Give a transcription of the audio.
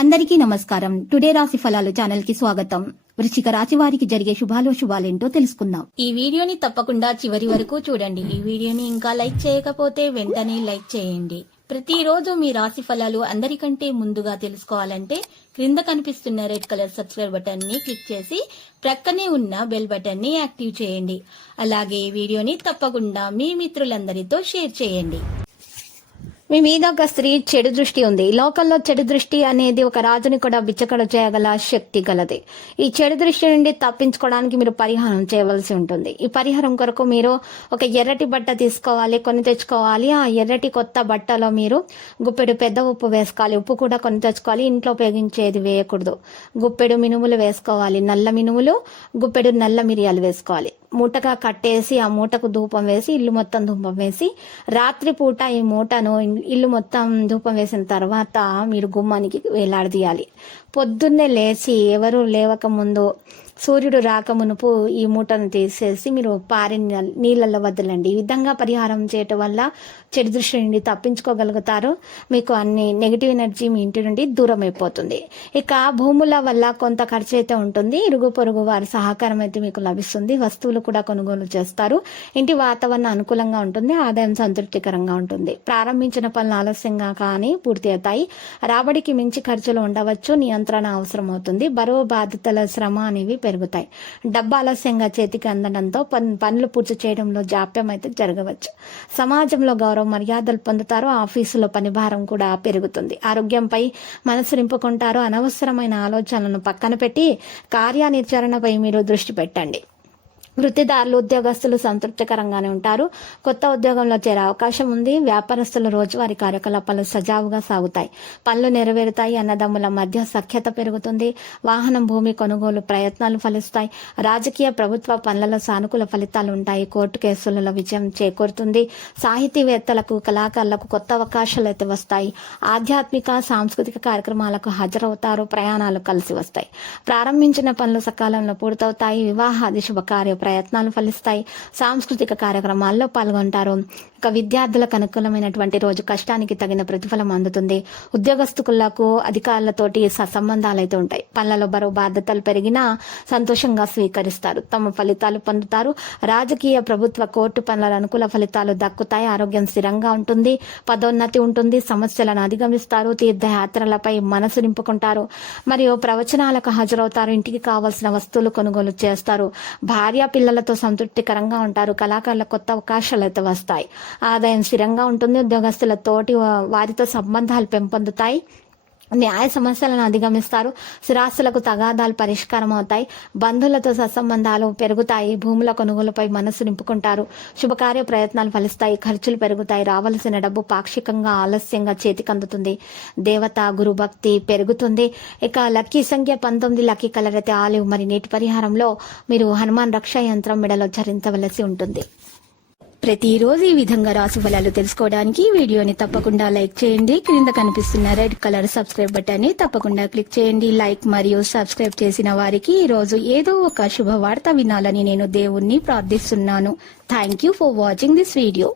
అందరికీ నమస్కారం. టుడే రాశి ఫలాలు ఛానల్ కి స్వాగతం. వృశ్చిక రాశి వారికి జరిగే శుభాలేంటో తెలుసుకుందాం. ఈ వీడియోని తప్పకుండా చివరి వరకు చూడండి. ఈ వీడియోని ఇంకా లైక్ చేయకపోతే వెంటనే లైక్ చేయండి. ప్రతిరోజు మీ రాశి ఫలాలు అందరికంటే ముందుగా తెలుసుకోవాలంటే క్రింద కనిపిస్తున్న రెడ్ కలర్ సబ్స్క్రైబ్ బటన్ ని క్లిక్ చేసి ప్రక్కనే ఉన్న బెల్ బటన్ ని యాక్టివ్ చేయండి. అలాగే ఈ వీడియోని తప్పకుండా మీ మిత్రులందరితో షేర్ చేయండి. మీ మీద ఒక స్త్రీ చెడు దృష్టి ఉంది. లోకంలో చెడు దృష్టి అనేది ఒక రాజుని కూడా బిచ్చకడ చేయగల శక్తి గలది. ఈ చెడు దృష్టి నుండి తప్పించుకోవడానికి మీరు పరిహారం చేయవలసి ఉంటుంది. ఈ పరిహారం కొరకు మీరు ఒక ఎర్రటి బట్ట తీసుకోవాలి, కొని తెచ్చుకోవాలి. ఆ ఎర్రటి కొత్త బట్టలో మీరు గుప్పెడు పెద్ద ఉప్పు వేసుకోవాలి. ఉప్పు కూడా కొని తెచ్చుకోవాలి, ఇంట్లో ఉపయోగించేది వేయకూడదు. గుప్పెడు మినుములు వేసుకోవాలి, నల్ల మినుములు, గుప్పెడు నల్ల మిరియాలు వేసుకోవాలి. మూటగా కట్టేసి ఆ మూటకు ధూపం వేసి ఇల్లు మొత్తం ధూపం వేసి రాత్రిపూట ఈ మూటను ఇల్లు మొత్తం ధూపం వేసిన తర్వాత మీరు గుమ్మానికి వేలాడదీయాలి. పొద్దున్నే లేచి ఎవరు లేవక ముందు సూర్యుడు రాక మునుపు ఈ మూటను తీసేసి మీరు పారిన నీళ్ళల్లో వదలండి. ఈ విధంగా పరిహారం చేయటం వల్ల చెడు దృష్టి నుండి తప్పించుకోగలుగుతారు. మీకు అన్ని నెగిటివ్ ఎనర్జీ మీ ఇంటి నుండి దూరం అయిపోతుంది. ఇక భూముల వల్ల కొంత ఖర్చు అయితే ఉంటుంది. ఇరుగు పొరుగు వారి సహకారం అయితే మీకు లభిస్తుంది. వస్తువులు కూడా కొనుగోలు చేస్తారు. ఇంటి వాతావరణం అనుకూలంగా ఉంటుంది. ఆదాయం సంతృప్తికరంగా ఉంటుంది. ప్రారంభించిన పనులు ఆలస్యంగా కానీ పూర్తి అవుతాయి. రాబడికి మించి ఖర్చులు ఉండవచ్చు. నియంత్రణ అవసరం అవుతుంది. బరువు బాధ్యతల శ్రమ అనేవి పెరుగుతాయి. డబ్బు ఆలస్యంగా చేతికి అందడంతో పనులు పూర్తి చేయడంలో జాప్యం అయితే జరగవచ్చు. సమాజంలో గౌరవ మర్యాదలు పొందుతారు. ఆఫీసులో పని భారం కూడా పెరుగుతుంది. ఆరోగ్యంపై మనసు నింపుకుంటారు. అనవసరమైన ఆలోచనలను పక్కన పెట్టి కార్యాచరణపై మీరు దృష్టి పెట్టండి. వృత్తిదారులు, ఉద్యోగస్తులు సంతృప్తికరంగానే ఉంటారు. కొత్త ఉద్యోగంలో చేరే అవకాశం ఉంది. వ్యాపారస్తుల రోజువారీ కార్యకలాపాలు సజావుగా సాగుతాయి. పనులు నెరవేరుతాయి. అన్నదమ్ముల మధ్య సఖ్యత పెరుగుతుంది. వాహనం, భూమి కొనుగోలు ప్రయత్నాలు ఫలిస్తాయి. రాజకీయ, ప్రభుత్వ పనులలో సానుకూల ఫలితాలు ఉంటాయి. కోర్టు కేసులలో విజయం చేకూరుతుంది. సాహితీవేత్తలకు, కళాకారులకు కొత్త అవకాశాలు అయితే వస్తాయి. ఆధ్యాత్మిక, సాంస్కృతిక కార్యక్రమాలకు హాజరవుతారు. ప్రయాణాలు కలిసి వస్తాయి. ప్రారంభించిన పనులు సకాలంలో పూర్తవుతాయి. వివాహాది శుభకార్య ప్రయత్నాలు ఫలిస్తాయి. సాంస్కృతిక కార్యక్రమాల్లో పాల్గొంటారు. ఇక విద్యార్థులకు అనుకూలమైనటువంటి రోజు. కష్టానికి తగిన ప్రతిఫలం అందుతుంది. ఉద్యోగస్తులకు అధికారులతోటి సంబంధాలు అయితే ఉంటాయి. పనులలో బరువు బాధ్యతలు పెరిగినా సంతోషంగా స్వీకరిస్తారు. తమ ఫలితాలు పొందుతారు. రాజకీయ, ప్రభుత్వ, కోర్టు పనుల అనుకూల ఫలితాలు దక్కుతాయి. ఆరోగ్యం స్థిరంగా ఉంటుంది. పదోన్నతి ఉంటుంది. సమస్యలను అధిగమిస్తారు. తీర్థయాత్రలపై మనసు నింపుకుంటారు. మరియు ప్రవచనాలకు హాజరవుతారు. ఇంటికి కావాల్సిన వస్తువులు కొనుగోలు చేస్తారు. భార్య పిల్లలతో సంతృప్తికరంగా ఉంటారు. కళాకారులకు కొత్త అవకాశాలు అయితే వస్తాయి. ఆదాయం స్థిరంగా ఉంటుంది. ఉద్యోగస్తుల తోటి వారితో సంబంధాలు పెంపొందుతాయి. న్యాయ సమస్యలను అధిగమిస్తారు. స్థిరాస్తులకు తగాదాలు పరిష్కారం అవుతాయి. బంధువులతో సత్సంబంధాలు పెరుగుతాయి. భూముల కొనుగోలుపై మనసు నింపుకుంటారు. శుభకార్య ప్రయత్నాలు ఫలిస్తాయి. ఖర్చులు పెరుగుతాయి. రావాల్సిన డబ్బు పాక్షికంగా ఆలస్యంగా చేతికి అందుతుంది. దేవత, గురు భక్తి పెరుగుతుంది. ఇక లక్కీ సంఖ్య 19, లక్కీ కలర్ అయితే ఆలివ్. మరి నేటి పరిహారంలో మీరు హనుమాన్ రక్షా యంత్రం మెడలో ధరించవలసి ఉంటుంది. ప్రతిరోజు ఈ విధంగా రాశి ఫలాలు తెలుసుకోవడానికి వీడియోని తప్పకుండా లైక్ చేయండి. క్రింద కనిపిస్తున్న రెడ్ కలర్ సబ్స్క్రైబ్ బటన్ ని తప్పకుండా క్లిక్ చేయండి. లైక్ మరియు సబ్స్క్రైబ్ చేసిన వారికి ఈ రోజు ఏదో ఒక శుభవార్త వినాలని నేను దేవుణ్ణి ప్రార్థిస్తున్నాను. Thank you for watching this video.